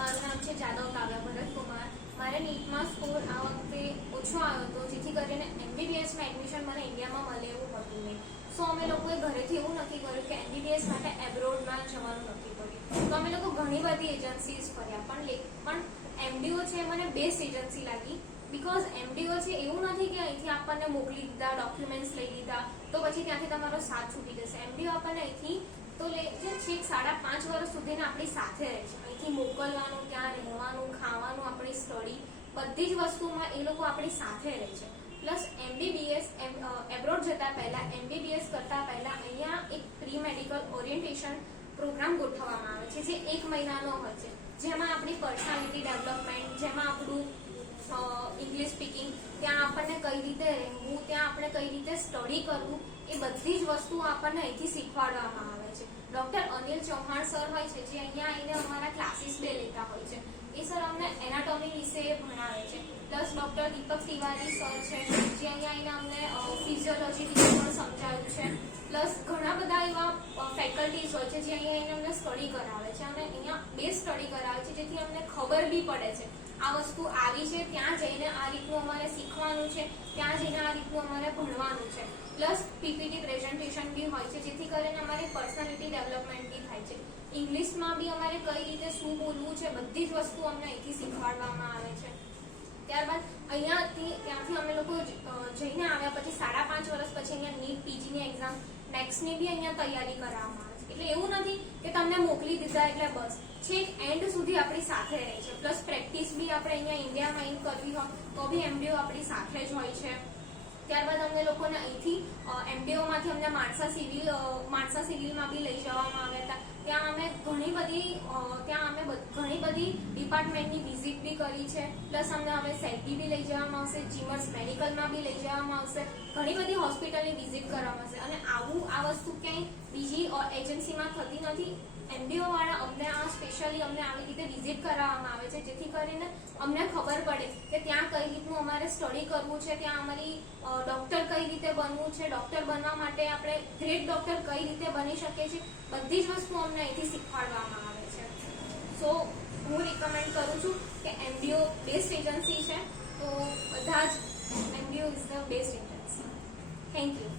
મારું નામ છે જાદવ કાવ્યા ભરત કુમાર. મારે નીટમાં સ્કોર આ વખતે ઓછો આવ્યો હતો, જેથી કરીને એમબીબીએસમાં એડમિશન મને ઇન્ડિયામાં મળે એવું હતું નહીં. સો અમે લોકોએ ઘરેથી એવું નક્કી કર્યું કે એમબીબીએસ માટે એબ્રોડમાં જવાનું નક્કી કર્યું. તો અમે લોકો ઘણી બધી એજન્સીઝ ફર્યા, પણ એમડીઓ છે મને બેસ્ટ એજન્સી લાગી. બીકોઝ એમડીઓ છે એવું નથી કે અહીંથી આપણને મોકલી દીધા, ડોક્યુમેન્ટ્સ લઈ લીધા તો પછી ત્યાંથી તમારો સાથ છૂટી જશે. એમડીઓ આપણને અહીંથી તો છેક 5.5 વર્ષ સુધીને આપણી સાથે રહે છે. અહીંથી મોકલવાનું, ત્યાં રહેવાનું, ખાવાનું, આપણી સ્ટડી, બધી જ વસ્તુમાં એ લોકો આપણી સાથે રહે છે. પ્લસ એમબીબીએસ એબ્રોડ જતા પહેલા, એમબીબીએસ કરતા પહેલા અહીંયા એક પ્રી મેડિકલ ઓરિએન્ટેશન પ્રોગ્રામ ગોઠવવામાં આવે છે, જે 1 મહિનાનો હોય છે, જેમાં આપણી પર્સનાલિટી ડેવલપમેન્ટ, જેમાં આપણું ઇંગ્લિશ સ્પીકિંગ, ત્યાં આપણને કઈ રીતે રહેવું, ત્યાં આપણે કઈ રીતે સ્ટડી કરવું, એ બધી જ વસ્તુ આપણને અહીંથી શીખવાડવામાં આવે છે. ડોક્ટર અનિલ ચૌહાણ સર હોય છે, જે અહીંયા આવીને અમારા ક્લાસીસ લેતા હોય છે. એ સર અમને એનાટોમી વિશે ભણાવે છે. પ્લસ ડોક્ટર દીપક તિવારી સર છે, જે અહીંયા આવીને અમને ફિઝિયોલોજી વિશે પણ સમજાવ્યું છે. પ્લસ ઘણા બધા એવા ફેકલ્ટીઝ હોય છે, જે અહીંયા આવીને અમને સ્ટડી કરાવે છે, અને અહીંયા બેસ્ટ સ્ટડી કરાવે છે, જેથી અમને ખબર બી પડે છે આ વસ્તુ આવી છે, ત્યાં જઈને આ રીતનું અમારે શીખવાનું છે, ત્યાં જઈને આ રીતનું અમારે ભણવાનું છે. પ્લસ પીપીટી પ્રેઝન્ટેશન બી હોય છે, જેથી કરીને અમારી પર્સનાલિટી ડેવલપમેન્ટ બી થાય છે. ઇંગ્લિશમાં બી અમારે કઈ રીતે શું બોલવું છે, બધી જ વસ્તુ અમને અહીંથી શીખવાડવામાં આવે છે. ત્યારબાદ ત્યાંથી અમે લોકો જઈને આવ્યા પછી 5.5 વર્ષ પછી અહીંયા નીટ પીજીની એક્ઝામ નેક્સ્ટની બી અહીંયા તૈયારી કરવામાં આવે છે. એટલે એવું નથી કે તમને મોકલી દીધા એટલે બસ, છેક એન્ડ સુધી આપણી સાથે રહે છે. પ્લસ પ્રેક્ટિસ બી આપણે અહીંયા ઇન્ડિયામાં આવીને કરવી હોય તો બી એમડીઓ આપણી સાથે જ હોય છે. ત્યારબાદ અમને લોકોને અહીંથી એમડીઓમાંથી અમને માણસા સિવિલમાં બી લઈ જવામાં આવ્યા હતા. ત્યાં અમે ઘણી બધી ડિપાર્ટમેન્ટની વિઝિટ બી કરી છે. પ્લસ અમને હવે સેલ્ફી બી લઈ જવામાં આવશે, જીમર્સ મેડિકલમાં બી લઈ જવામાં આવશે, ઘણી બધી હોસ્પિટલની વિઝિટ કરવામાં આવશે. અને આ વસ્તુ ક્યાંય બીજી એજન્સીમાં થતી નથી. એમડીઓ વાળા અમને સ્પેશિયલી અમને આવી રીતે વિઝિટ કરાવવામાં આવે છે, જેથી કરીને અમને ખબર પડે કે ત્યાં કઈ રીતનું અમારે સ્ટડી કરવું છે, ત્યાં અમારી ડોક્ટર કઈ રીતે બનવું છે, ડોક્ટર બનવા માટે આપણે ગ્રેટ ડોક્ટર કઈ રીતે બની શકે છે, બધી જ વસ્તુ અમને અહીંથી શીખવાડવામાં આવે છે. સો હું રિકમેન્ડ કરું છું કે એમડીઓ બેસ્ટ એજન્સી છે, તો બધા જ MDO is the best agency. Thank you.